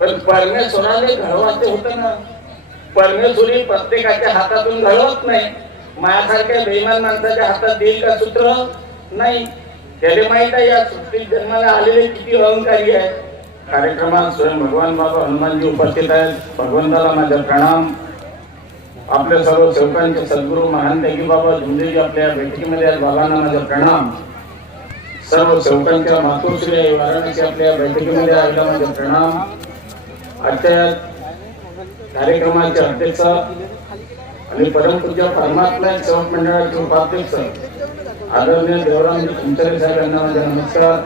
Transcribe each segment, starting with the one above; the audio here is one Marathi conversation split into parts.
पण परमेश्वराने घडवायचे होतं ना. परमेश्वरी प्रत्येकाच्या हातातून घडवत नाही. माझ्यासारख्या बेमान माणसाच्या हातात देईल का सूत्र? नाही. त्याला माहीत आहे या सृष्टीत जन्माला आलेले किती अहंकारी आहे. कार्यक्रमात स्वयं भगवान बाबा हनुमानजी उपस्थित आहेत. भगवंताला माझा प्रणाम. आपल्या सर्व सेवकांचे सद्गुरू महान त्यागी बाबा झुंजेजी आपल्या बैठकीमध्ये आज बाबांना माझा प्रणाम. सर्व सेवकांच्या मातोश्री वाराणसी आपल्या बैठकीमध्ये आलेला माझा प्रणाम. आजच्या कार्यक्रमाचे अध्यक्ष आणि परमपूज्य परमात्मा सेवक मंडळाचे उपाध्यक्ष आदरणीय देवराम कुंचरे साहेब यांना माझा नमस्कार.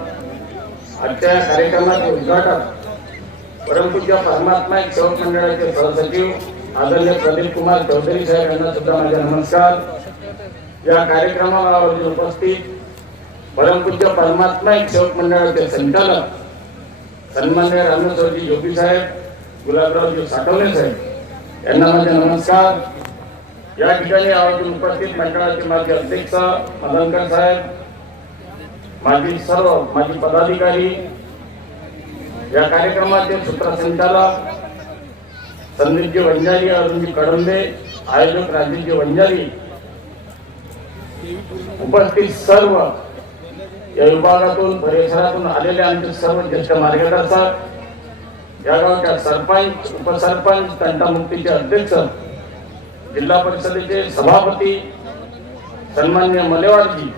आजच्या कार्यक्रमाचे उद्घाटक परमपूज्य परमात्मा सेवक मंडळाचे सहसचिव आदरणीय प्रदीप कुमार चौधरी साहेब यांना सुद्धा माझा नमस्कार. या कार्यक्रमावर उपस्थित परमपूज्य परमात्मा एक सेवक मंडळाचे संचालक सन्मान्य रामेश्वरजी जोगी साहेब गुलाबरावजी साठवले साहेब यांना माझे नमस्कार. या ठिकाणी आवर्जून उपस्थित मंडळाचे माझे अध्यक्ष मदनकर साहेब माझी सर्व माझी पदाधिकारी या कार्यक्रमाचे सूत्रसंचालक संदीपजी वंजारी अरुणजी कडंबे आयोजक राजीवजी वंजारी उपस्थित सर्व या विभागातून परिसरातून आलेले आमचे सर्व ज्येष्ठ मार्गदर्शक या गावच्या सरपंच उपसरपंच तंटामुक्तीचे अध्यक्ष जिल्हा परिषदेचे सभापती सन्मान्य मलेवाडजी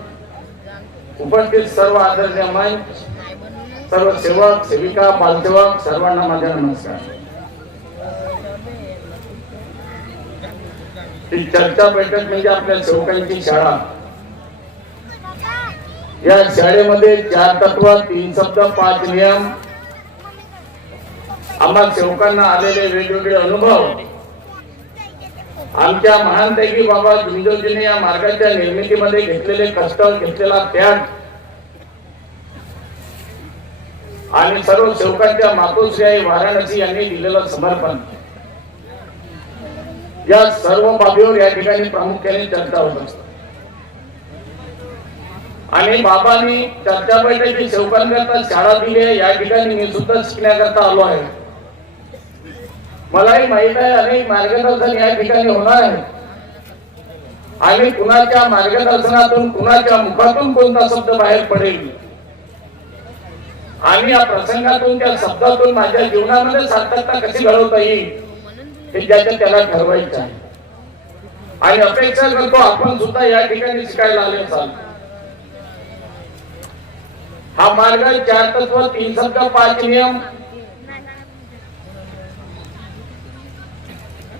उपस्थित सर्व आदरणीय मंच सर्व सेवक सेविका बालसेवक सर्वांना माझ्या नमस्कार. ही चर्चा बैठक म्हणजे आपल्या सेवकांची शाळा. या शाळेमध्ये चार तत्व तीन शब्द पाच नियम. आम्हा सेवकांना आलेले वेगवेगळे अनुभव. आमच्या महान महानपैकी बाबा झुंजोजीने या मार्गाच्या निर्मितीमध्ये घेतलेले कष्ट घेतलेला त्याग आणि सर्व सेवकांच्या मातोश्री आई वाराणसी यांनी दिलेलं समर्पण. या सर्व बाबीवर या ठिकाणी प्रामुख्याने चर्चा होत असते. आणि बाबांनी चर्चा बैठकी सेवकांकरता शाळा दिली आहे या ठिकाणी मी सुद्धा शिकण्याकरता आलो आहे. मलाही माहीत आहे अनेक मार्गदर्शन या ठिकाणी होणार आहे. आणि कुणाच्या मार्गदर्शनातून कुणाच्या मुखातून कोणता शब्द बाहेर पडेल? आणि या प्रसंगातून त्या शब्दातून माझ्या जीवनामध्ये सार्थकता कशी घडवता येईल हे ज्याच्या त्याला ठरवायचं आहे. आणि अपेक्षा करतो आपण सुद्धा या ठिकाणी शिकायला आले असाल. हा मार्ग चार तत्व तीन शब्द पाच नियम.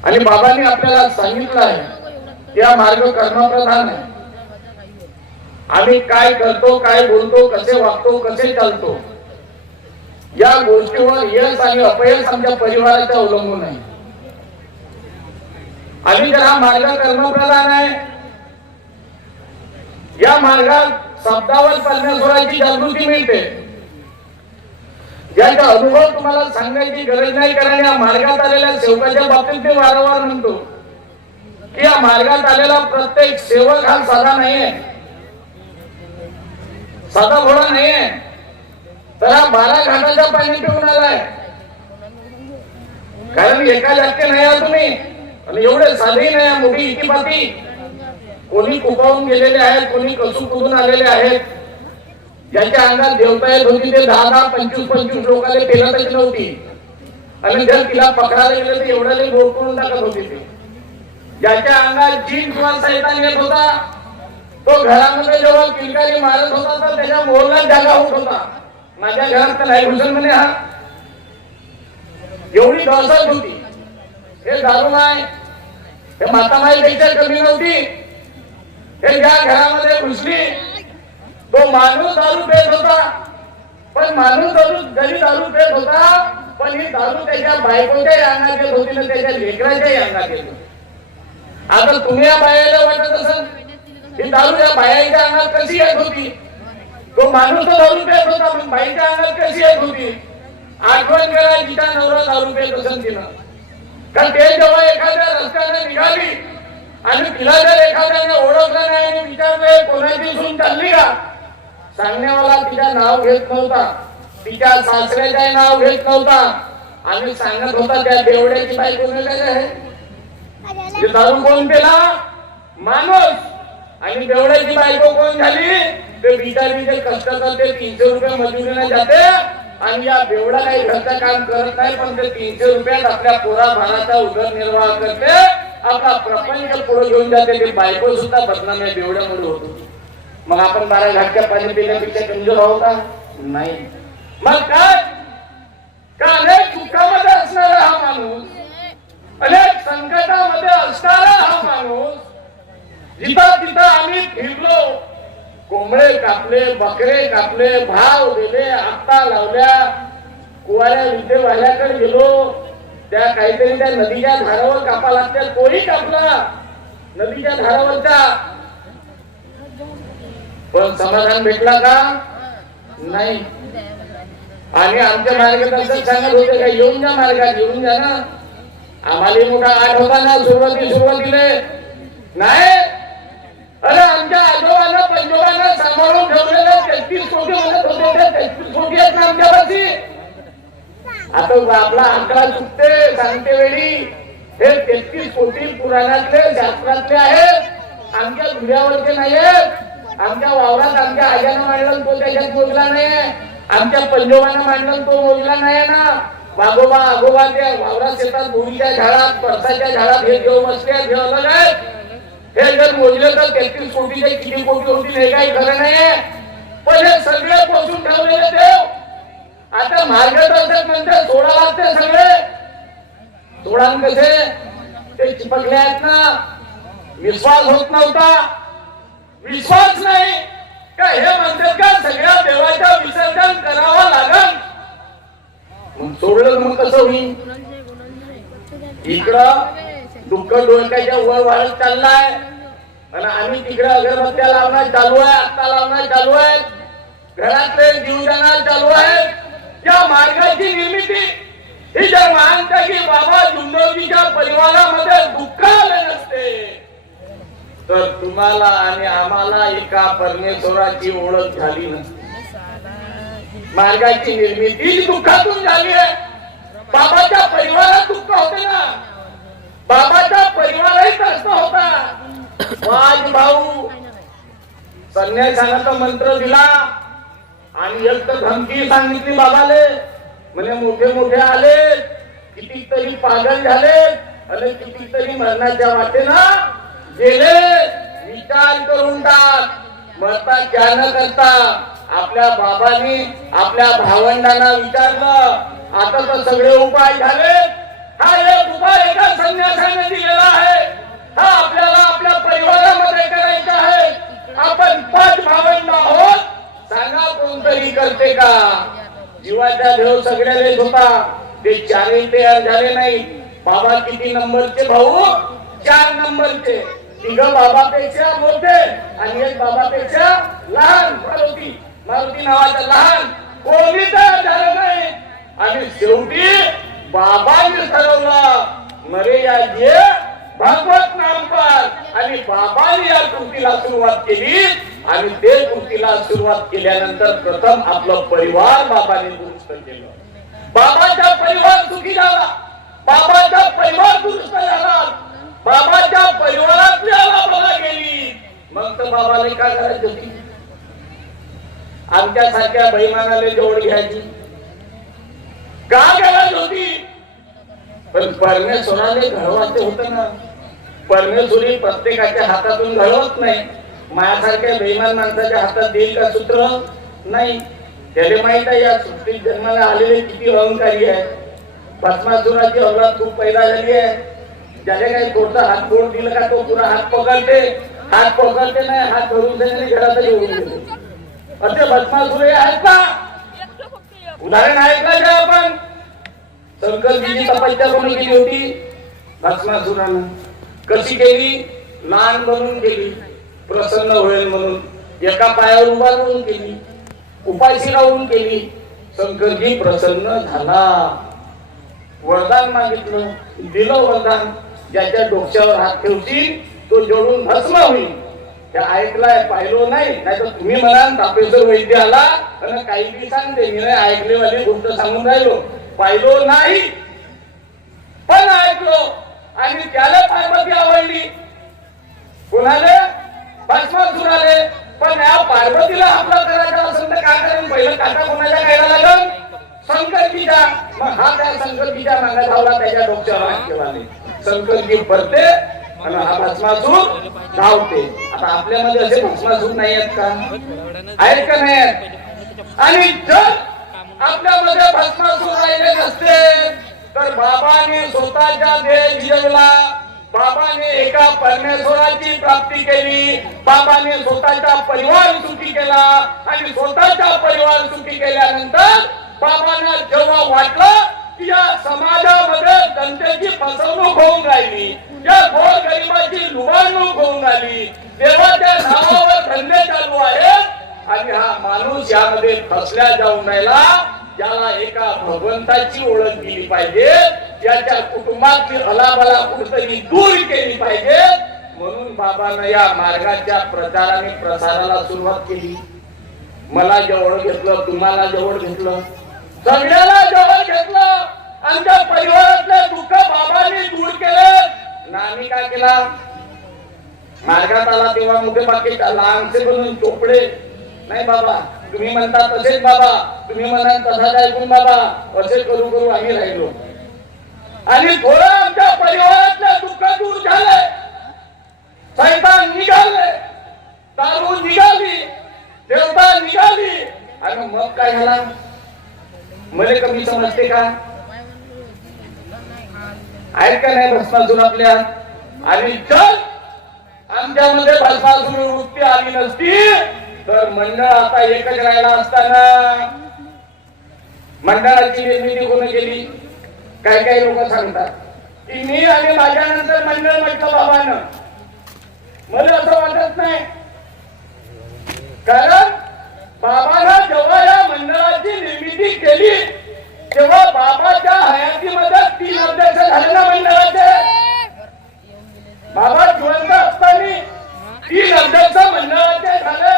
आणि बाबांनी आपल्याला सांगितलं आहे या मार्ग कर्मप्रधान आहे. आम्ही काय करतो काय बोलतो कसे वागतो कसे चालतो या गोष्टीवर यश आणि अपयश आमच्या परिवाराच्या अवलंबून आहे. आणि जर हा मार्ग कर्मप्रधान आहे या मार्गात शब्दावर परमेश्वराची जागृती मिळते. ज्याचा अनुभव तुम्हाला सांगायची गरज नाही कारण या मार्गात आलेल्या सेवकाच्या बाबतीत मी वारंवार म्हणतो की या मार्गात आलेला प्रत्येक सेवक हा साधा नाहीये. साधा घोडा नाहीये. तर हा बारा घाटाच्या पाणी पिऊन आलाय. कारण एका जागते नाही तुम्ही. आणि एवढे साधे नाही आहे, मोठी इतिपाती. कोणी कुपावून गेलेले आहेत कोणी कसू कुदून आलेले आहेत. ज्याच्या अंगात देवता येत होती ते दहा दहा पंचवीस पंचवीस लोकांना पेलतच नव्हती. आणि जर तिला पकडायला गेलं तर एवढ्याला गोड करून टाकत होती ते. ज्याच्या अंगात जीन किंवा सैतान येत होता तो घरामध्ये जेव्हा किलकारी मारत होता तर त्याच्या मोहला जागा होत होता. माझ्या घरात तर नाही म्हणे हा. एवढी दहशत होती. हे दारू माय हे माता माईपेक्षा कमी नव्हती. हे ज्या घरामध्ये घुसली तो माणूस दारू पेत होता. पण माणूस दारू जरी दारू पेत होता. पण ही दारू त्याच्या बायकोच्या अंगात येत होती ना त्याच्या लेकराच्या अंगात येत होती. आता तुम्ही या बायाला वाटत असेल ही दारू या बायाच्या अंगात कशी येत होती? तो माणूस तर दारू पेत होता पण बाईच्या अंगात कशी येत होती? आठवण करा तिचा नवरा दारू पेत असेल तिनं. कारण ते जेव्हा एखाद्या रस्त्याने निघाली आणि तिला जर एखाद्याने ओळखलं नाही आणि विचारलं कोणाची सून चालली का? सांगण्यावाला तिच्या नाव घेत नव्हता. तिच्या सासऱ्याचे नाव घेत नव्हता. आणि सांगत होता त्या बेवड्याची बाई नाही आहे? दारू कोण केला माणूस. आणि बेवड्याची बायको कोण झाली? ते बिचारी जे कष्ट करते तीनशे रुपये मजुरीला जाते. आणि या बेवडा काही घरचं काम करत नाही पण ते तीनशे रुपयात आपल्या पोरा भाराचा उदरनिर्वाह करते. आपला प्रपंच पुढे घेऊन जाते ते बायको सुद्धा बदनाम या बेवड्यामुळे होतो. मग आपण बारा घाटच्या पाणी पिण्यापेक्षा कमजोर आहो का? नाही. मग काय? का अनेक दुःखामध्ये असणारा हा माणूस? अनेक संकटामध्ये असणारा हा माणूस? जिथं तिथं आम्ही फिरलो कोंबडे कापले बकरे कापले भाव दिले आत्ता लावल्या कुवाऱ्या विद्येवाल्याकडे गेलो त्या काहीतरी त्या नदीच्या धारावर कापा लागत्या तोही कापला. नदीच्या धारावरचा. पण समाधान भेटला का? नाही. आणि आमच्या मार्गदर्शक सांगत होते का येऊन जा मार्गात येऊन जा ना. आम्हाला मोठा आठ होता ना सुरुवाती सुरुवातीला. नाही. अरे आमच्या आजोबांना पंजोबांना सांभाळून ठेवलेल्या तेहतीस कोटी म्हणत होते ते तेहतीस कोटी आहेत ना आमच्यापाशी आता आपला आकडा चुकते सांगते वेळी. हे तेहतीस कोटी पुराणातले शास्त्रातले आहेत. आमच्या धुऱ्यावरचे नाही आहेत आमच्या वावरात आमच्या आज्यानं मांडलं तो त्याच्यात मोजला नाही. आमच्या पंजोबानं मांडलं तो मोजला नाही ना. बागोबा आगोबा त्या वावरात येतात बोरीच्या झाडात परसाच्या झाडात हे देव बसले हे अलग आहेत. हे जर मोजले तर तेहतीस कोटीचे किती कोटी होतील हे काही खरं नाही पण हे सगळे पोचून ठेवलेले देव. आता मार्गदर्शक म्हणते सोडा लागते सगळे. सोडा कसे? ते चिपकले आहेत ना. विश्वास होत नव्हता. विश्वास नाही. का हे म्हणतात का सगळ्या देवाच्या विसर्जन करावं लागल मग सोडलं मग कसं होईल? इकडं दुःख डोळक्याच्या वर वाढत चाललाय. आणि आम्ही तिकडे अगरबत्त्या लावणार चालू आहे आत्ता लावणार चालू आहे घरातले जीवदाना चालू आहे या मार्गाची निर्मिती. ही जर मानता की बाबा जुंदोजीच्या परिवारामध्ये दुःख आले नसते. तर तुम्हाला आणि आम्हाला एका परमेश्वराची ओळख झाली नसते मार्गाची निर्मिती दुःखातून झाली आहे. बाबाच्या परिवारात दुःख होते ना? बाबाचा परिवारही कष्ट होता. वाज भाऊ संन्यासानाचा मंत्र दिला. आणि एक तर धमकी सांगितली बाबाले. म्हणजे मोठे मोठे आले. कितीतरी पागल झाले आणि कितीतरी मरणाच्या वाटेनं गेले. विचार करून टाक. मरता क्या न करता. आपल्या बाबांनी आपल्या भावंडांना विचारलं. आता तर सगळे उपाय झाले. हा एक उपाय एका संन्यासाने दिलेला आहे. हा आपल्याला आपल्या परिवारामध्ये करायचा आहे आपण पाच भावंड आहोत सांगा कोणतरी करते का जीवाचा देव सगळ्यालेच होता ते चारही तयार झाले नाही. बाबा किती नंबरचे भाऊ? चार नंबरचे. तिघ बाबापेक्षा मोठे आणि एक बाबापेक्षा लहान मारुती. मारुती नावाचा लहान. कोणी तयार झालं नाही. आणि शेवटी बाबांनी ठरवलं मरे या जे भागवत नामपाल आणि बाबांनी या कृतीला सुरुवात केली. आणि ते कृतीला सुरुवात केल्यानंतर प्रथम आपलं परिवार बाबांनी दुरुस्त केलं. बाबाचा परिवार सुखी झाला. बाबाचा परिवार दुरुस्त झाला. बाबाच्या परिवारातल्या गेली. मग तर बाबाने काय करायची होती आमच्यासारख्या बैमानाला जोड घ्यायची. का करायची होती पण परमेश्वराने घडवायचे होत ना. परमेश्वरी प्रत्येकाच्या हातातून घडवत नाही. माझ्यासारख्या बेमान माणसाच्या हातात देईल का सूत्र? नाही. त्याला माहीत आहे या सृष्टीत जन्माला आलेले किती अहंकारी आहे. भस्मासुराची अवलाद खूप पैदा झाली आहे. ज्याने काही थोडसा हात बोट दिलं का तो पुन्हा हात पकडते. हात पकडते नाही हात धरून देणे घरातही येऊन गेले. असे भस्मासुरे आहेत का? उदाहरण आहे का जे आपण? संकल्पीची तपस्या कोणी केली होती भस्मासुरानं. कशी केली? लहान बनून केली. प्रसन्न होईल म्हणून एका पायावर उभा राहून केली उपायशी राहून केली शंकरजी प्रसन्न झाला. वरदान मागितलं दिलं वरदान ज्याच्या डोक्यावर हात ठेवतील तो जोडून भस्म होईल. ऐकलाय पाहिलो नाही नाहीतर तुम्ही म्हणाल तापेश्वर वैद्य आला आणि काही बी सांगते मी नाही ऐकलेवाली गोष्ट सांगून राहिलो. पाहिलो नाही पण ऐकलो आणि त्याला पार्वती आवडली. कोणाला? भस्मासुराले पण या पार्वतीला आपला करायचा असेल तर काय करेल पहिलं काटा कोणाच्या खायला लागल? शंकरजीचा मग हा त्या शंकरजीच्या मागे धावला त्याच्या डोक्यावर हात केला नाही शंकरजी भरते आणि हा भस्मासूर धावते. आता आपल्यामध्ये असे भस्मासूर नाही आहेत का? आहेत का नाही आणि जर आपल्यामध्ये भस्मासूर राहिले नसते तर बाबाने स्वतःच्या देह जिजवला बाबाने एका परमेश्वराची प्राप्ती केली. बाबाने स्वतःचा परिवार सुखी केला आणि स्वतःचा परिवार सुखी केल्यानंतर बाबांना जेव्हा वाटलं की या समाजामध्ये जनतेची फसवणूक होऊन राहिली या गोर गरिबाची लुबाडणूक होऊन राहिली देवाच्या नावावर धंदे चालू आहेत आणि हा माणूस यामध्ये फसल्या जाऊन राहिला त्याला एका भगवंताची ओळख दिली पाहिजे. याच्या कुटुंबातील अलाबला कुठतरी दूर केली पाहिजे म्हणून बाबानं या मार्गाच्या प्रचाराने प्रसाराला सुरुवात केली. मला जवळ घेतलं तुम्हाला जवळ घेतलं सगळ्याला जवळ घेतलं आमच्या परिवारातले दुःख बाबांनी दूर केले. आणि आम्ही काय केला? मार्गात आला तेव्हा मोठे बाकी लहानसे बनून चोपडे नाही बाबा तुम्ही म्हणता तसेच बाबा तुम्ही म्हणाल तसाच ऐकून बाबा असे करू करू आम्ही राहिलो. आणि थोडं आमच्या परिवारातल्या दुःख दूर झालंय. सैतान निघाले दारू निघाली. देवता निघाली. आणि मग काय झाला? मला कमी समजते का? ऐका नाही भस्मासूर आपल्या. आणि जर आमच्यामध्ये भस्मासूर वृत्ती आली नसती तर मंडळ आता एकच राहिला असताना मंडळाची निर्मिती कोण केली? काही काही लोक सांगतात? की मी आणि माझ्यानंतर मंडळ म्हटलं बाबानं. मला असं वाटत नाही. कारण बाबानं जेव्हा या मंडळाची निर्मिती केली तेव्हा बाबाच्या हयातीमध्ये तीन अध्यक्ष झाले ना मंडळाचे बाबा जिवंत असताना तीन अध्यक्ष मंडळाचे झाले.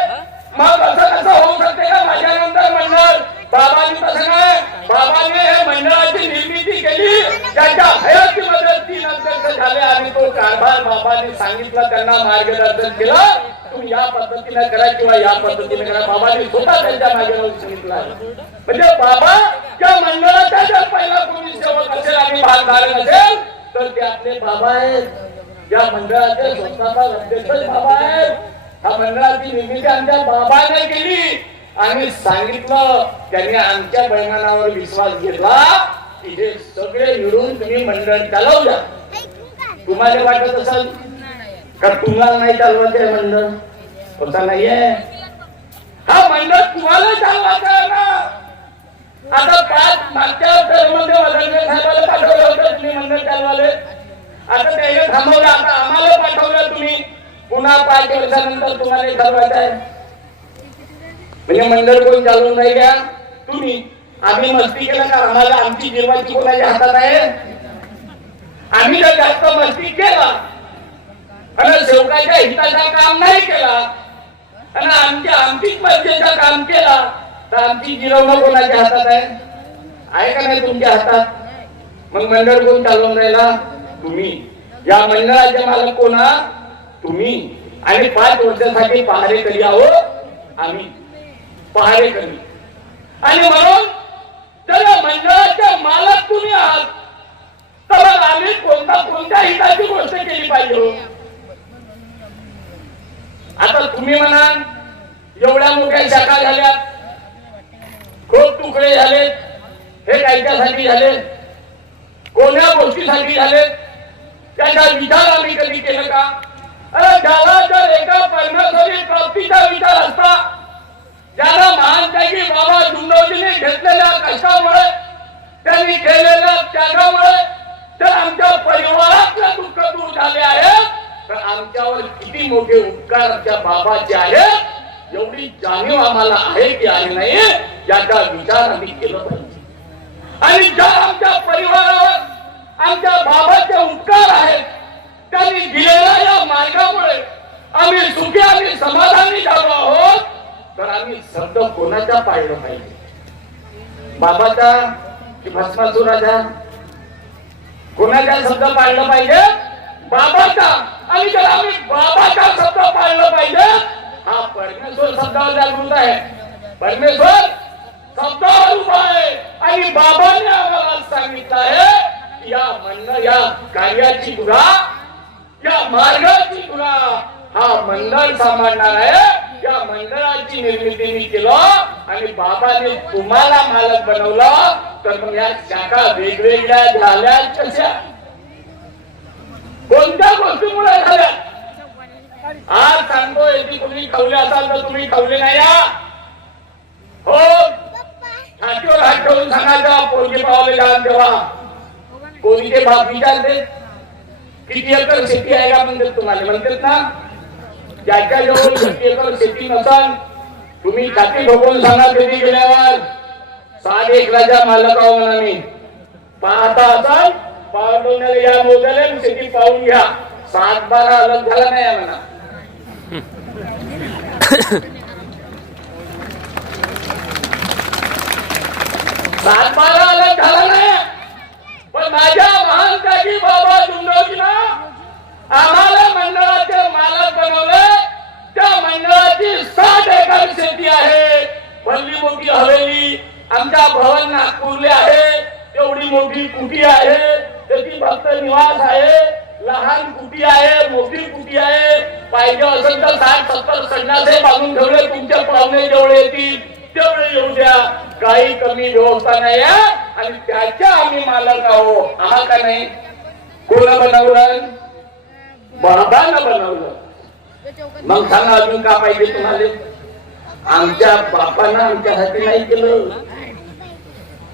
मग असं कसं होऊ शकते का माझ्यानंतर मंडळ बाबांनी तसं नाही बाबाने हे मंडळाची निर्मिती केली त्याच्या हयातीमध्ये तीन अध्यक्ष झाले आणि तो कारभार बाबांनी सांगितलं त्यांना मार्गदर्शन केलं. तुम्ही या पद्धतीने करा किंवा या पद्धतीने करा. बाबांनी स्वतः त्यांच्या मार्गावर सांगितलं म्हणजे बाबा त्या मंडळाचा जर पहिला कोणी सेवक असेल आणि भाग भागधारक असेल तर ते आपले बाबा आहेत. या मंडळाचे स्वतःचा अध्यक्ष बाबा आहेत. हा मंडळाची निर्मिती आमच्या बाबाने केली. आणि सांगितलं त्यांनी आमच्या बैमानावर विश्वास घेतला की हे सगळे मिळून तुम्ही मंडळ चालवल्या तुम्हाला वाटत असेल का तुम्हाला नाही चालवायचं आहे मंडळ? होता नाहीये? हा मंडळ तुम्हाला चालवायचं आहे ना आता पाच मागच्या मध्ये वदंगे साहेबाला पाठवलं होतं तुम्ही मंडळ चालवाले. आता त्याने थांबवलं आता आम्हाला पाठवलं तुम्ही. पुन्हा पाच वर्षानंतर तुम्हाला चालवायचं आहे. म्हणजे मंडळ कोण चालवून नाही घ्या तुम्ही. आम्ही मस्ती केलं का? आम्हाला आमची जीवाची कोणाच्या हातात आहे? आम्ही जर जास्त मस्ती केला आणि सेवकाच्या हिताचा काम नाही केला. आणि आमच्या आमचीच मस्तीचं काम केला. तर आमची गिरवणं कोणाच्या हातात आहे? आहे का नाही तुमच्या हातात? मग मंडळ कोण चालवून राहिला? तुम्ही. या मंडळाचे मालक कोणा तुम्ही. आणि पाच वर्षासाठी पहारेकरी आहोत आम्ही. पहारे कमी आणि म्हणून जर या मंडळाचे मालक तुम्ही आहात तर आम्ही कोणता कोणत्या हिताची गोष्ट केली पाहिजे हो? आता तुम्ही म्हणाल एवढ्या मोठ्या शाखा झाल्या खूप तुकडे झाले हे कायद्यासाठी झाले कोण्या गोष्टीसाठी झाले त्याचा विचार आम्ही कधी केलं का? अरे ज्याला जर एका परमेश्वरी प्राप्तीचा विचार असता ज्याला महानपैकी बाबा जुंदवजीने घेतलेल्या कष्टामुळे त्यांनी केलेल्या त्यागामुळे तर आमच्या परिवारातलं दुःख दूर झाले आहेत तर आमच्यावर किती मोठे उपकार आमच्या बाबाचे आहेत? एवढी जाणीव आम्हाला आहे की आहे नाही याचा विचार आम्ही केला पाहिजे. आणि ज्या आमच्या परिवारावर आमच्या बाबाचे उपकार आहेत त्यांनी दिलेल्या या मार्गामुळे आम्ही सुखी आणि समाधानी झालो आहोत तर आम्ही शब्द कोणाच्या पाळलं पाहिजे? बाबाचा की भस्मासुराचा? कोणाच्या कोणाचा शब्द पाळलं पाहिजे? बाबाचा आणि जर आम्ही बाबाचा शब्द पाळला पाहिजे. हा परमेश्वर शब्दावर जागृत आहे. परमेश्वर शब्दावर उभा आहे आणि बाबाने आम्हाला सांगितलं आहे या म्हणणं या कार्याची तुरा या मार्गाची तुरा हा मंडळ सांभाळणार आहे. या मंडळाची निर्मिती मी केलं आणि बाबाने तुम्हाला मालक बनवलं. तर मग या शाखा वेगवेगळ्या झाल्या कशा कोणत्या गोष्टीमुळे झाल्या? आज सांगतोय की तुम्ही खवले असाल तर तुम्ही खवले नाही या. हो? छातीवर हात ठेवून सांगायचा पोरगी पावले जाल तेव्हा. कोणीचे बाप विचारते किती एकर शेती आहे का? म्हणतात तुम्हाला. म्हणतात ना ज्याच्या जवळ किती एकर शेती नसाल तुम्ही छाती ठोकून सांगा कधी गेल्यावर सात एकराच्या मालकावर आहो म्हणा मी पाहता असाल पावडोण्याला या मोजायला शेती पाहून घ्या. सात बारा अलग झाला नाही आहे सात बारा अलग झाला नाही. पण माझ्या महान काही बाबा ना आम्हाला मंडळाचे मालक बनवले. त्या मंडळाची साठ एकर शेती आहे. भल्ली मोठी हवेली. आमच्या भवन नागपूरले आहे. एवढी मोठी कुटी आहे. त्याची फक्त निवास आहे. लहान कुटी आहे मोठी कुटी आहे. पाहिजे असेल तर साठ सत्तर संन्यासे बांधून ठेवले तुमच्या पाहुणे जेवढे येतील तेवढे येऊ द्या. काही कमी व्यवस्था नाही आहे. आणि त्याच्या आम्ही मालक आहो आहा का नाही? कोणा बनवलं? बाबानं बनवलं. मग सांगा अजून का पाहिजे तुम्हाला? आमच्या बापानं आमच्यासाठी नाही केलं.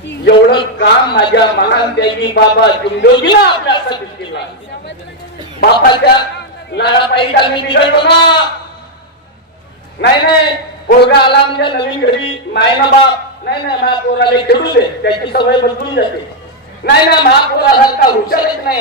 एवढं काम माझ्या महान दैवी बाबा जुंडोजीला आपल्यासाठी केलं. बापाच्या काल मी बिघडलो ना. नाही नाही पोरगा आला म्हणजे नवीन घरी माय ना बाप. नाही नाही महापोराला खेळू दे त्याची सवय बदलून जाते. नाही ना महापोरासारखा हुशारच नाही.